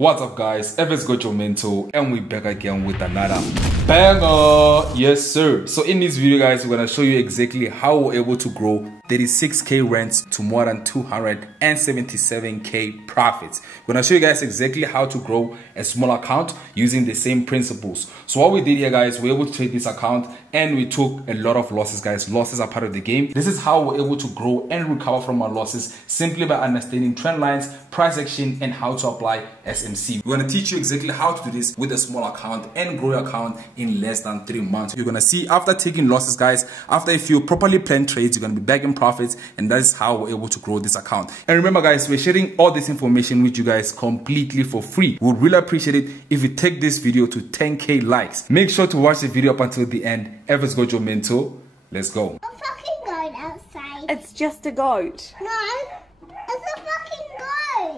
What's up guys, FX GOAT Mentor, and we're back again with another banger. Yes sir. So in this video guys, we're gonna show you exactly how we're able to grow 36k rents to more than 277k profits. We're gonna show you guys exactly how to grow a small account using the same principles. So what we did here guys, we're able to trade this account and we took a lot of losses guys. Losses are part of the game. This is how we're able to grow and recover from our losses simply by understanding trend lines, price action, and how to apply SMC. We're gonna teach you exactly how to do this with a small account and grow your account in less than 3 months. You're gonna see after taking losses guys, after a few properly planned trades, you're gonna be back in profits, and that is how we're able to grow this account. And remember guys, we're sharing all this information with you guys completely for free. We would really appreciate it if you take this video to 10k likes. Make sure to watch the video up until the end. FX GOAT Mentor, let's go. A fucking goat outside. It's just a goat. No, it's a fucking goat.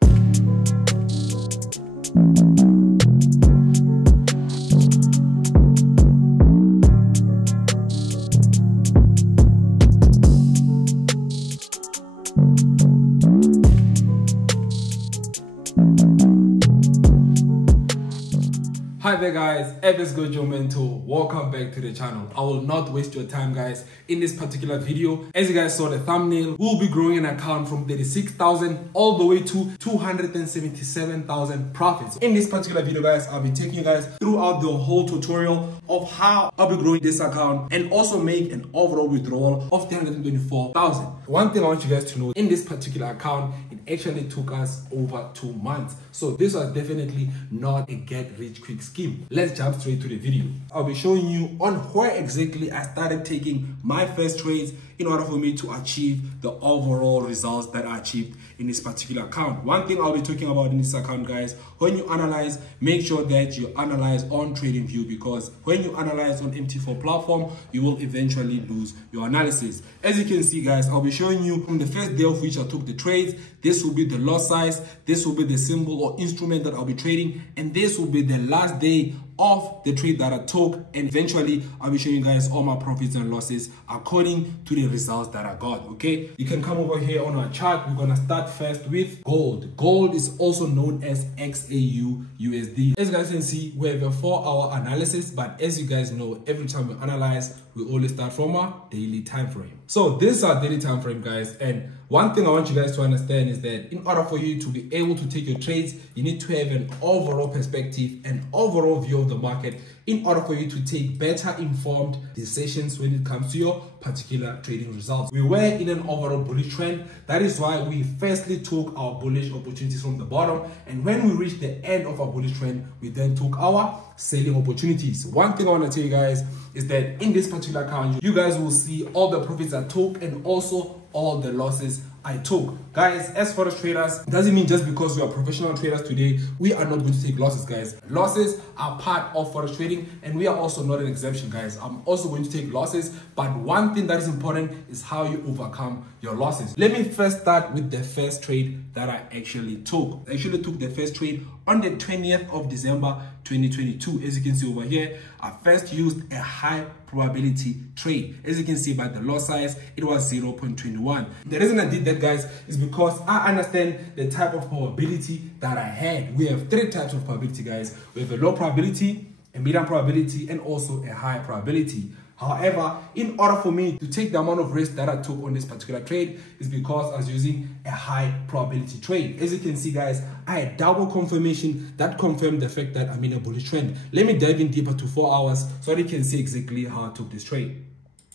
Hi there guys, FX GOAT Mentor, welcome back to the channel. I will not waste your time guys. In this particular video, as you guys saw the thumbnail, we'll be growing an account from 36,000 all the way to 277,000 profits. In this particular video guys, I'll be taking you guys throughout the whole tutorial of how I'll be growing this account and also make an overall withdrawal of 324,000. One thing I want you guys to know, in this particular account, it actually took us over 2 months. So this was definitely not a get rich quick scheme. Let's jump straight to the video. I'll be showing you on where exactly I started taking my first trades in order for me to achieve the overall results that I achieved in this particular account. One thing I'll be talking about in this account guys, when you analyze, make sure that you analyze on TradingView, because when you analyze on MT4 platform, you will eventually lose your analysis. As you can see guys, I'll be showing you from the first day of which I took the trades. This will be the lot size, this will be the symbol or instrument that I'll be trading, and this will be the last day of the trade that I took, and eventually I'll be showing you guys all my profits and losses according to the results that I got. Okay, you can come over here on our chart. We're gonna start first with gold. Gold is also known as XAU USD. As you guys can see, we have a 4-hour analysis, but as you guys know, every time we analyze, we always start from a daily time frame. So this is our daily time frame guys, and one thing I want you guys to understand is that in order for you to be able to take your trades, you need to have an overall perspective, an overall view of the market, in order for you to take better informed decisions when it comes to your particular trading results. We were in an overall bullish trend. That is why we firstly took our bullish opportunities from the bottom, and when we reached the end of our bullish trend, we then took our selling opportunities. One thing I want to tell you guys is that in this particular account, you guys will see all the profits I took and also all the losses I took. Guys, as for the traders, it doesn't mean just because we are professional traders today, we are not going to take losses, guys. Losses are part of forex trading, and we are also not an exception, guys. I'm also going to take losses, but one thing that is important is how you overcome your losses. Let me first start with the first trade that I actually took. I actually took the first trade on the 20th of December 2022. As you can see over here, I first used a high probability trade. As you can see by the lot size, it was 0.21. The reason I did that guys is because I understand the type of probability that I had. We have 3 types of probability guys. We have a low probability, a medium probability, and also a high probability. However, in order for me to take the amount of risk that I took on this particular trade is because I was using a high probability trade. As you can see guys, I had double confirmation that confirmed the fact that I'm in a bullish trend. Let me dive in deeper to 4 hours so that you can see exactly how I took this trade.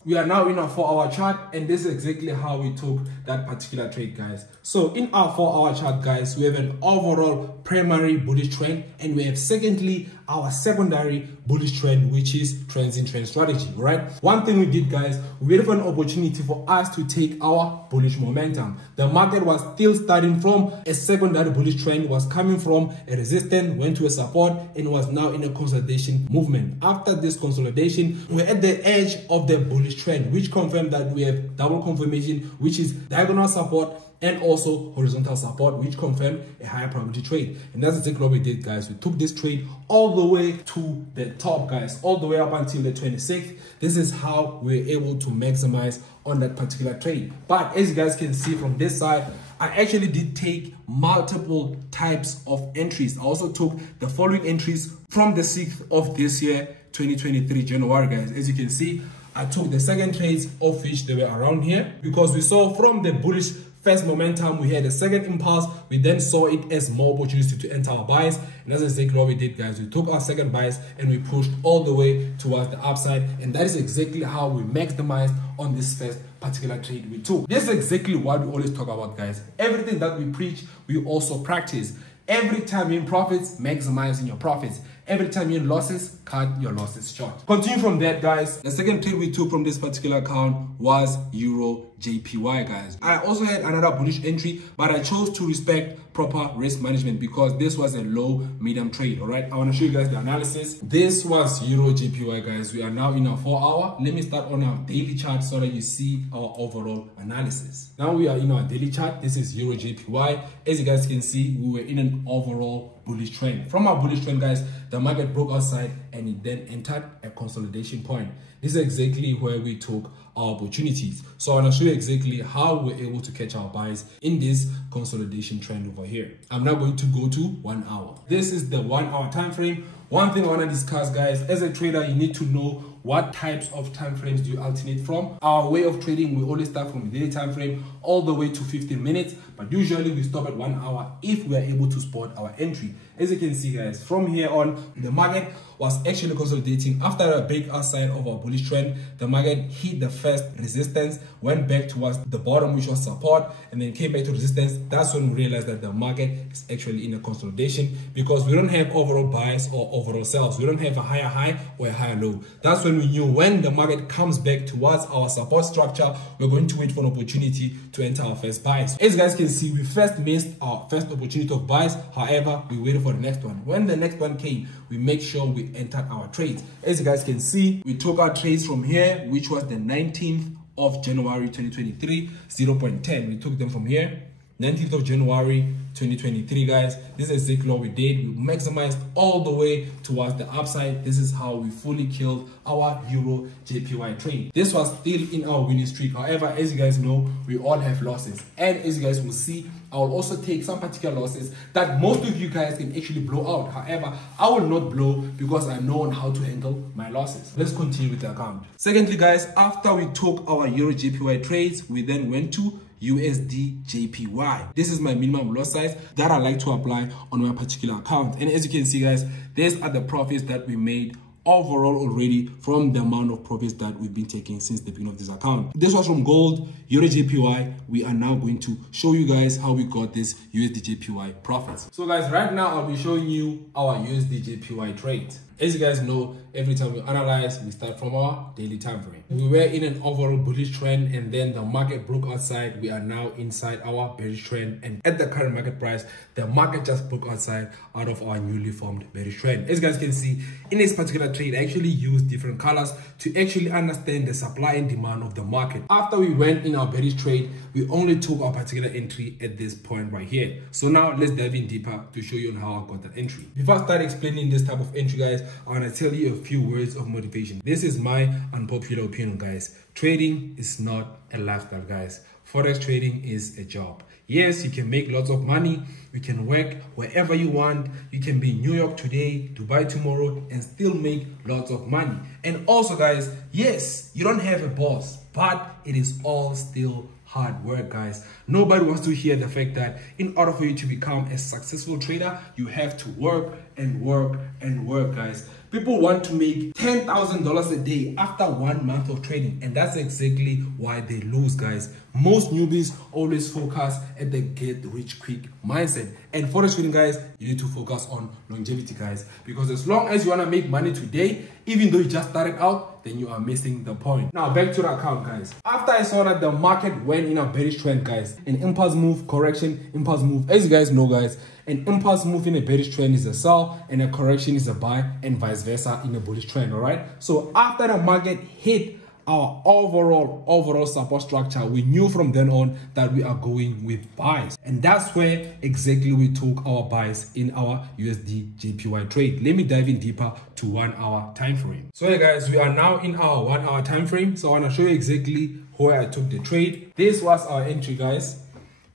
We are now in our 4-hour chart, and this is exactly how we took that particular trade guys. So in our 4-hour chart guys, we have an overall primary bullish trend, and we have secondly our secondary bullish trend, which is trends in trend strategy, right? One thing we did guys, we had an opportunity for us to take our bullish momentum. The market was still starting from a secondary bullish trend, was coming from a resistance, went to a support, and was now in a consolidation movement. After this consolidation, we're at the edge of the bullish trend, which confirmed that we have double confirmation, which is diagonal support and also horizontal support, which confirmed a higher probability trade. And that's exactly what we did guys. We took this trade all the way to the top guys, all the way up until the 26th. This is how we're able to maximize on that particular trade. But as you guys can see from this side, I actually did take multiple types of entries. I also took the following entries from the 6th of this year, 2023 January, guys. As you can see, I took the second trades of which they were around here, because we saw from the bullish first momentum, we had a second impulse. We then saw it as more opportunity to enter our buys, and that's exactly what we did, guys. We took our second buys and we pushed all the way towards the upside, and that is exactly how we maximized on this first particular trade we took. This is exactly what we always talk about, guys. Everything that we preach, we also practice. Every time you're in profits, maximizing your profits. Every time you're in losses, cut your losses short. Continue from that, guys. The second trade we took from this particular account was Euro JPY, guys. I also had another bullish entry, but I chose to respect proper risk management because this was a low medium trade. All right, I want to show you guys the analysis. This was Euro JPY, guys. We are now in our 4 hour. Let me start on our daily chart so that you see our overall analysis. Now we are in our daily chart. This is Euro JPY. As you guys can see, we were in an overall bullish trend. From our bullish trend, guys, the market broke outside and it then entered a consolidation point. This is exactly where we took our opportunities. So I want to show you exactly how we're able to catch our buys in this consolidation trend over here. I'm now going to go to 1 hour. This is the 1 hour time frame. One thing I want to discuss, guys, as a trader, you need to know what types of time frames do you alternate from. Our way of trading, we always start from the daily time frame all the way to 15 minutes, but usually we stop at 1 hour if we are able to spot our entry. As you can see, guys, from here on, the market was actually consolidating. After a break outside of our bullish trend, the market hit the first resistance, went back towards the bottom, which was support, and then came back to resistance. That's when we realized that the market is actually in a consolidation because we don't have overall buys or overall sells. We don't have a higher high or a higher low. That's when we knew when the market comes back towards our support structure, we're going to wait for an opportunity to enter our first buys. As you guys can see, we first missed our first opportunity of buys. However, we waited for the next one. When the next one came, we make sure we entered our trades. As you guys can see, we took our trades from here, which was the 19th of January 2023, 0.10. We took them from here, 19th of January 2023, guys. This is exactly what we did. We maximized all the way towards the upside. This is how we fully killed our Euro JPY trade. This was still in our winning streak. However, as you guys know, we all have losses, and as you guys will see, I will also take some particular losses that most of you guys can actually blow out. However, I will not blow because I know how to handle my losses. Let's continue with the account. Secondly, guys, after we took our Euro JPY trades, we then went to USD JPY. This is my minimum loss size that I like to apply on my particular account. And as you can see, guys, these are the profits that we made overall already from the amount of profits that we've been taking since the beginning of this account. This was from gold, Euro JPY. We are now going to show you guys how we got this USD JPY profits. So guys, right now I'll be showing you our USD JPY trade. As you guys know, every time we analyze, we start from our daily time frame. We were in an overall bullish trend, and then the market broke outside. We are now inside our bearish trend, and at the current market price, the market just broke outside out of our newly formed bearish trend. As you guys can see, in this particular trade, I actually used different colors to actually understand the supply and demand of the market. After we went in our bearish trade, we only took our particular entry at this point right here. So now let's dive in deeper to show you on how I got that entry. Before I start explaining this type of entry, guys, I want to tell you a few words of motivation. This is my unpopular opinion, guys. Trading is not a lifestyle, guys. Forex trading is a job. Yes, you can make lots of money. You can work wherever you want. You can be in New York today, Dubai tomorrow, and still make lots of money. And also, guys, yes, you don't have a boss, but it is all still hard work, guys. Nobody wants to hear the fact that in order for you to become a successful trader, you have to work and work and work, guys. People want to make $10,000 a day after 1 month of trading, and that's exactly why they lose, guys. Most newbies always focus at the get rich quick mindset, and forex trading, guys, you need to focus on longevity, guys, because as long as you want to make money today, even though you just started out, then you are missing the point. Now back to the account, guys. After I saw that the market went in a bearish trend, guys, an impulse move, correction, impulse move. As you guys know, guys, an impulse move in a bearish trend is a sell, and a correction is a buy, and vice versa in a bullish trend. All right, so after the market hit our overall support structure, we knew from then on that we are going with buys, and that's where exactly we took our buys in our USD JPY trade. Let me dive in deeper to 1 hour time frame. So yeah, guys, we are now in our 1 hour time frame. So I want to show you exactly where I took the trade. This was our entry, guys.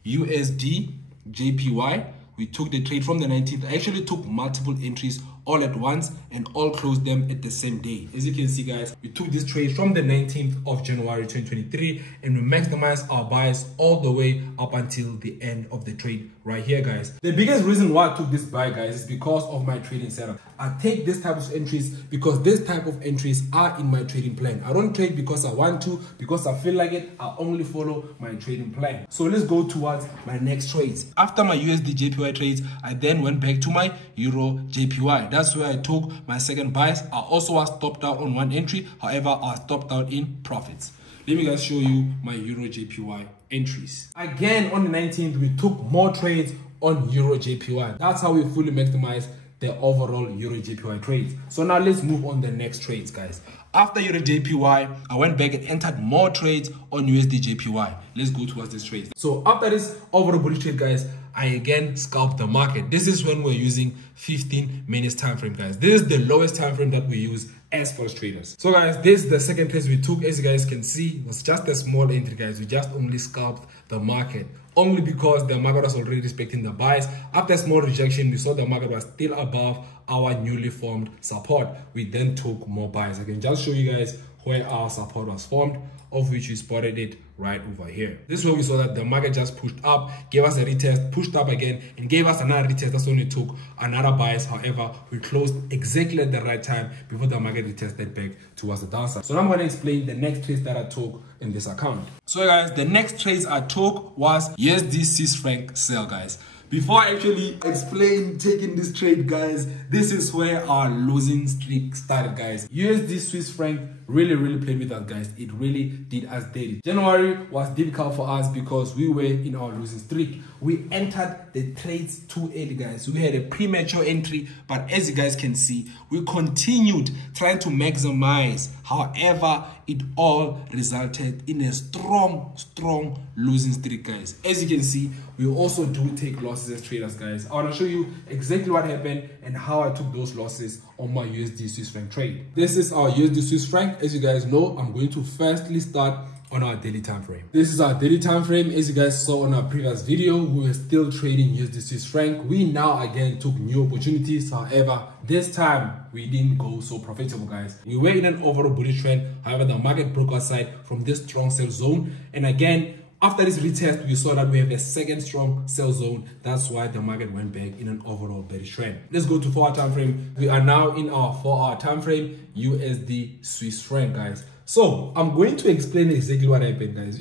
USD JPY. We took the trade from the 19th. I actually took multiple entries all at once and all closed them at the same day. As you can see, guys, we took this trade from the 19th of January 2023 and we maximized our buys all the way up until the end of the trade right here, guys. The biggest reason why I took this buy, guys, is because of my trading setup. I take this type of entries because this type of entries are in my trading plan. I don't trade because I want to, because I feel like it. I only follow my trading plan. So let's go towards my next trades. After my USD JPY trades, I then went back to my Euro JPY. That's where I took my second buys. I also was stopped out on one entry. However, I stopped out in profits. Let me guys show you my Euro JPY entries. Again, on the 19th, we took more trades on Euro JPY. That's how we fully maximize the overall Euro JPY trades. So now let's move on the next trades, guys. After Euro JPY, I went back and entered more trades on USD JPY. Let's go towards this trade. So after this overall bullish trade, guys, I again scalped the market. This is when we're using 15 minutes time frame, guys. This is the lowest time frame that we use as forex traders. So guys, this is the second trade we took. As you guys can see, it was just a small entry, guys. We just only scalped the market only because the market was already respecting the buys. After a small rejection, we saw the market was still above our newly formed support. We then took more buys. I can just show you guys where our support was formed, of which we spotted it right over here. This is where we saw that the market just pushed up, gave us a retest, pushed up again, and gave us another retest. That's when we took another buys. However, we closed exactly at the right time before the market retested back towards the downside. So now I'm going to explain the next trades that I took in this account. So guys, the next trades I took was USD Swiss franc sell, guys. Before I actually explain taking this trade, guys, this is where our losing streak started, guys. USD Swiss franc really played with us, guys. It really did us dirty. January was difficult for us because we were in our losing streak. We entered the trades too early, guys. We had a premature entry, but as you guys can see, we continued trying to maximize. However, it all resulted in a strong losing streak, guys. As you can see, we also do take losses as traders, guys. I want to show you exactly what happened and how I took those losses on my USD Swiss franc trade. This is our USD Swiss franc. As you guys know, I'm going to firstly start on our daily time frame. This is our daily time frame. As you guys saw on our previous video, we were still trading USD Swiss franc. We now again took new opportunities. However, this time we didn't go so profitable, guys. We were in an overall bullish trend. However, the market broke outside from this strong sell zone, and again, after this retest, we saw that we have a second strong sell zone. That's why the market went back in an overall bearish trend. Let's go to 4-hour time frame. We are now in our 4-hour time frame, USD Swiss franc, guys. So I'm going to explain exactly what happened, guys.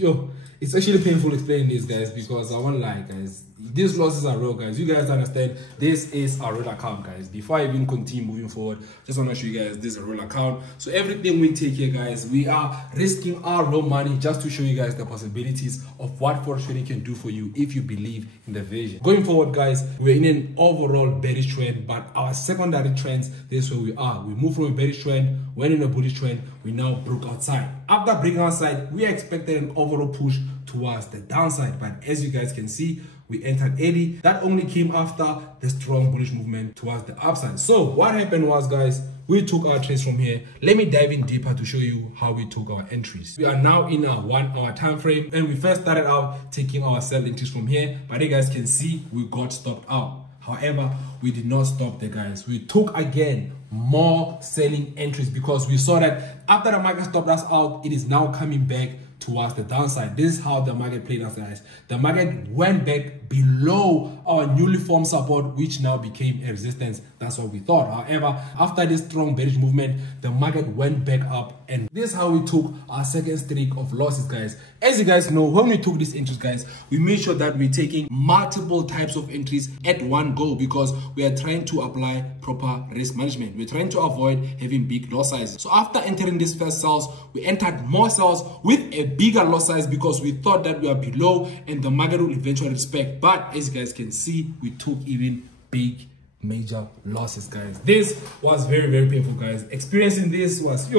It's actually painful explaining this, guys, because I won't lie, guys. These losses are real, guys. You guys understand this is a real account, guys. Before I even continue moving forward, just want to show you guys this is a real account. So everything we take here, guys, we are risking our real money just to show you guys the possibilities of what forex trading can do for you if you believe in the vision. Going forward, guys, we're in an overall bearish trend, but our secondary trends, this is where we are. We moved from a bearish trend, went in a bullish trend, we now broke outside. After breaking outside, we expected an overall push towards the downside, but as you guys can see, we entered 80. That only came after the strong bullish movement towards the upside. So what happened was, guys, we took our trades from here. Let me dive in deeper to show you how we took our entries. We are now in our 1-hour time frame, and we first started out taking our sell entries from here, but you guys can see we got stopped out. However, we did not stop there, guys. We took again more selling entries because we saw that after the market stopped us out, it is now coming back towards the downside. This is how the market played us, guys. The market went back below our newly formed support, which now became a resistance. That's what we thought. However, after this strong bearish movement, the market went back up, and this is how we took our second streak of losses, guys. As you guys know, when we took these entries, guys, we made sure that we're taking multiple types of entries at one go because we are trying to apply proper risk management. We're trying to avoid having big loss sizes. So after entering these first sells, we entered more sells with a bigger loss size because we thought that we are below and the market will eventually respect. But as you guys can see, we took even big major losses, guys. This was very painful, guys. Experiencing this was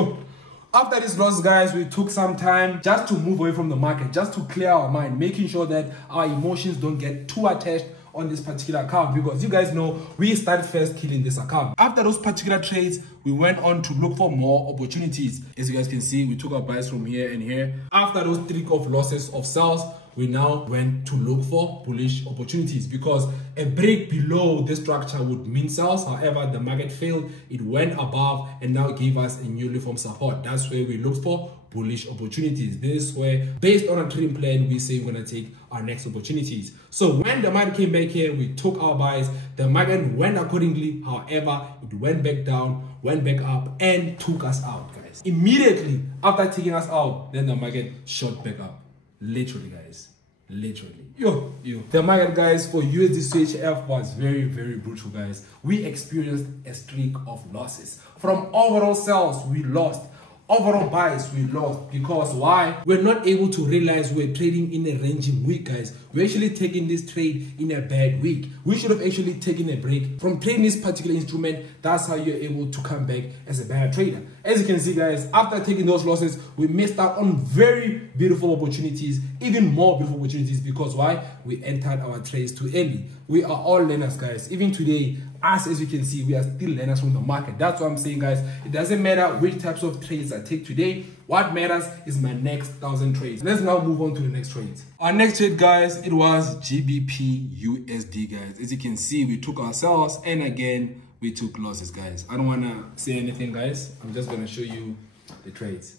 after this loss, guys, we took some time just to move away from the market, just to clear our mind, making sure that our emotions don't get too attached on this particular account, because you guys know we started first killing this account. After those particular trades, we went on to look for more opportunities. As you guys can see, we took our buys from here and here. After those streak of losses of sells, we now went to look for bullish opportunities because a break below this structure would mean sales. However, the market failed, it went above and now gave us a newly formed support. That's where we look for bullish opportunities. This is where, based on a trading plan, we say we're going to take our next opportunities. So when the market came back here, we took our buys. The market went accordingly. However, it went back down, went back up, and took us out, guys. Immediately after taking us out, then the market shot back up. Literally, guys. Literally. Yo. The market, guys, for USD CHF was very, very brutal, guys. We experienced a streak of losses. From overall sales, we lost. Overall buys, we lost. Because why? We're not able to realize we're trading in a ranging week, guys. We're actually taking this trade in a bad week. We should have actually taken a break from trading this particular instrument. That's how you're able to come back as a better trader. As you can see, guys, after taking those losses, we missed out on very beautiful opportunities, even more beautiful opportunities. Because why? We entered our trades too early. We are all learners, guys. Even today, us, as you can see, we are still learners from the market. That's what I'm saying, guys. It doesn't matter which types of trades I take today. What matters is my next 1,000 trades. Let's now move on to the next trade. Our next trade, guys, it was GBP USD, guys. As you can see, we took ourselves, and again, we took losses, guys. I don't want to say anything, guys. I'm just going to show you the trades.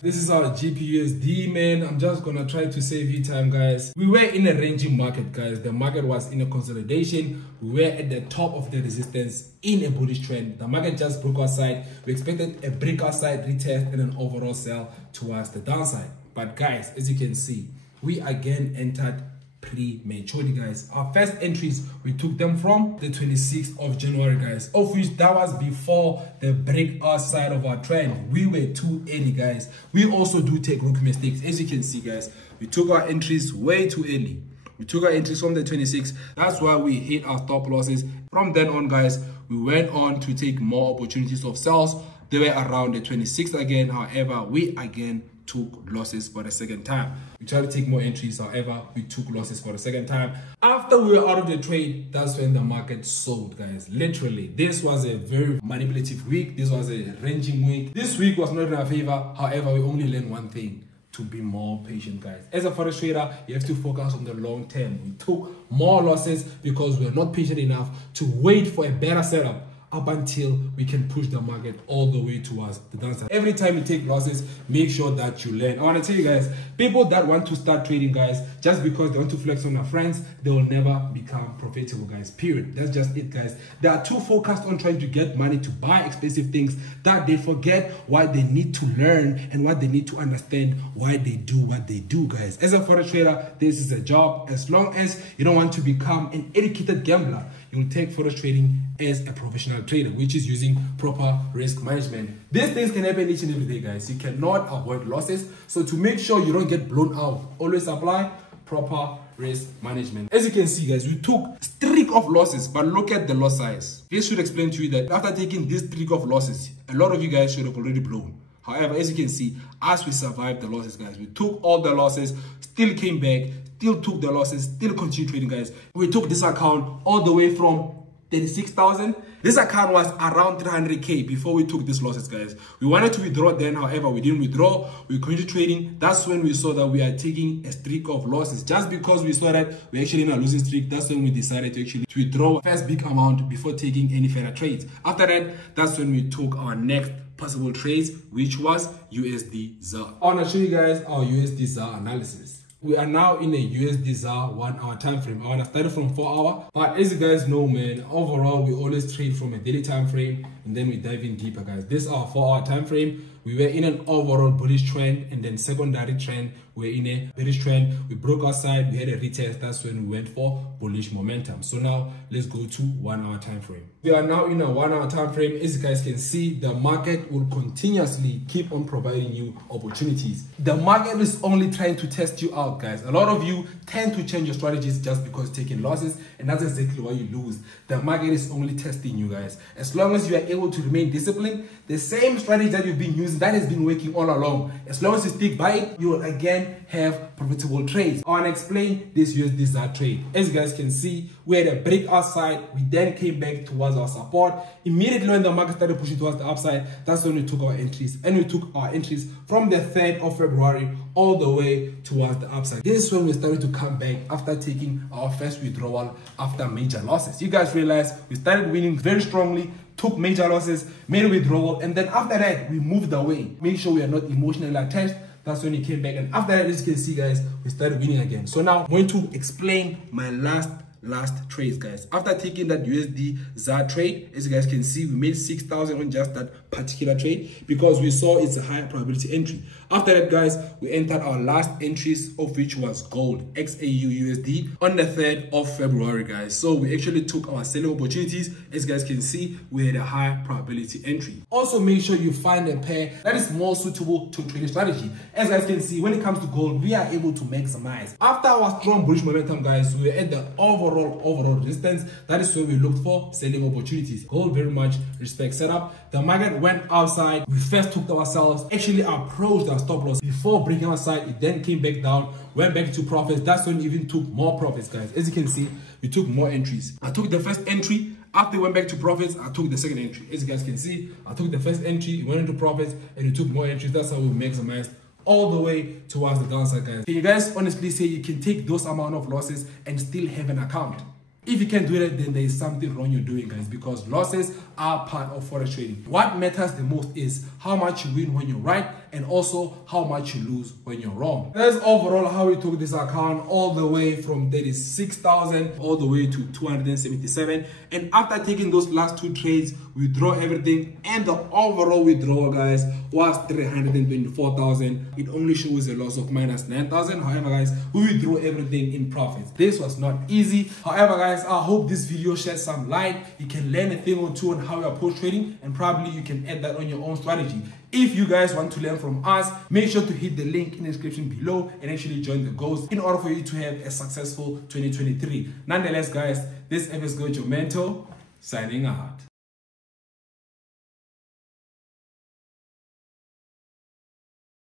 This is our GBPUSD, man. I'm just gonna try to save you time, guys. We were in a ranging market, guys. The market was in a consolidation. We were at the top of the resistance in a bullish trend. The market just broke outside. We expected a break outside, retest, and an overall sell towards the downside. But guys, as you can see, we again entered prematurely, guys. Our first entries, we took them from the 26th of January, guys, of which that was before the break outside of our trend. We were too early, guys. We also do take rookie mistakes. As you can see, guys, we took our entries way too early. We took our entries from the 26th. That's why we hit our stop losses. From then on, guys, we went on to take more opportunities of sales. They were around the 26th again. However, we again took losses for the second time. We tried to take more entries, however, we took losses for the second time. After we were out of the trade, that's when the market sold, guys. Literally, this was a very manipulative week. This was a ranging week. This week was not in our favor. However, we only learned one thing: to be more patient, guys. As a forex trader, you have to focus on the long term. We took more losses because we're not patient enough to wait for a better setup up until we can push the market all the way towards the downside. Every time you take losses, make sure that you learn. I want to tell you guys, people that want to start trading, guys, just because they want to flex on their friends, they will never become profitable, guys, period. That's just it, guys. They are too focused on trying to get money to buy expensive things that they forget why they need to learn and what they need to understand why they do what they do, guys. As a forex trader, this is a job. As long as you don't want to become an educated gambler, you'll take forex trading as a professional trader, which is using proper risk management. These things can happen each and every day, guys. You cannot avoid losses. So to make sure you don't get blown out, always apply proper risk management. As you can see, guys, we took streak of losses, but look at the loss size. This should explain to you that after taking this streak of losses, a lot of you guys should have already blown. However, as you can see, as we survived the losses, guys, we took all the losses, still came back, still took the losses, still continued trading, guys. We took this account all the way from 36,000. This account was around 300k before we took these losses, guys. We wanted to withdraw then, however, we didn't withdraw. We continued trading. That's when we saw that we are taking a streak of losses. Just because we saw that we're actually in a losing streak, that's when we decided to actually withdraw first big amount before taking any further trades. After that, that's when we took our next possible trades, which was USD ZAR. I want to show you guys our USD ZAR analysis. We are now in a USD ZAR 1 hour time frame. I want to start from 4 hour, but as you guys know, man, overall we always trade from a daily time frame and then we dive in deeper, guys. This is our 4 hour time frame. We were in an overall bullish trend and then secondary trend. We're in a bearish trend. We broke outside. We had a retest. That's when we went for bullish momentum. So now let's go to 1 hour time frame. We are now in a 1 hour time frame. As you guys can see, the market will continuously keep on providing you opportunities. The market is only trying to test you out, guys. A lot of you tend to change your strategies just because taking losses, and that's exactly why you lose. The market is only testing you, guys. As long as you are able to remain disciplined, the same strategy that you've been using, that has been working all along, as long as you stick by it, you will again then have profitable trades. I want to explain this USD ZAR trade. As you guys can see, we had a break outside, we then came back towards our support. Immediately when the market started pushing towards the upside, that's when we took our entries. And we took our entries from the 3rd of February all the way towards the upside. This is when we started to come back after taking our first withdrawal after major losses. You guys realize we started winning very strongly, took major losses, made a withdrawal, and then after that we moved away. Make sure we are not emotionally attached. That's when we came back, and after that, as you can see, guys, we started winning again. So now I'm going to explain my last trades, guys. After taking that USD ZAR trade, as you guys can see, we made 6,000 on just that particular trade because we saw it's a high probability entry. After that, guys, we entered our last entries, of which was gold XAU USD on the 3rd of February, guys. So we actually took our selling opportunities. As you guys can see, we had a high probability entry. Also, make sure you find a pair that is more suitable to trading strategy. As you guys can see, when it comes to gold, we are able to maximize. After our strong bullish momentum, guys, we were at the overall resistance. That is where we looked for selling opportunities. Gold very much respect setup. The market went outside. We first took ourselves, actually approached our stop loss before breaking outside. It then came back down, went back to profits. That's when we even took more profits, guys. As you can see, we took more entries. I took the first entry. After we went back to profits, I took the second entry. As you guys can see, I took the first entry, went into profits, and we took more entries. That's how we maximized all the way towards the downside, guys. Can you guys honestly say you can take those amount of losses and still have an account? If you can't do that, then there is something wrong you're doing, guys, because losses are part of forex trading. What matters the most is how much you win when you're right and also how much you lose when you're wrong. That's overall how we took this account all the way from 36,000 all the way to 277. And after taking those last two trades, we withdraw everything, and the overall withdrawal, guys, was 324,000. It only shows a loss of minus 9,000. However, guys, we withdrew everything in profits. This was not easy. However, guys, I hope this video sheds some light. You can learn a thing or two on how you approach trading, and probably you can add that on your own strategy. If you guys want to learn from us, make sure to hit the link in the description below and actually join the GOATs in order for you to have a successful 2023. Nonetheless, guys, this is FX GOAT, your mentor, signing out.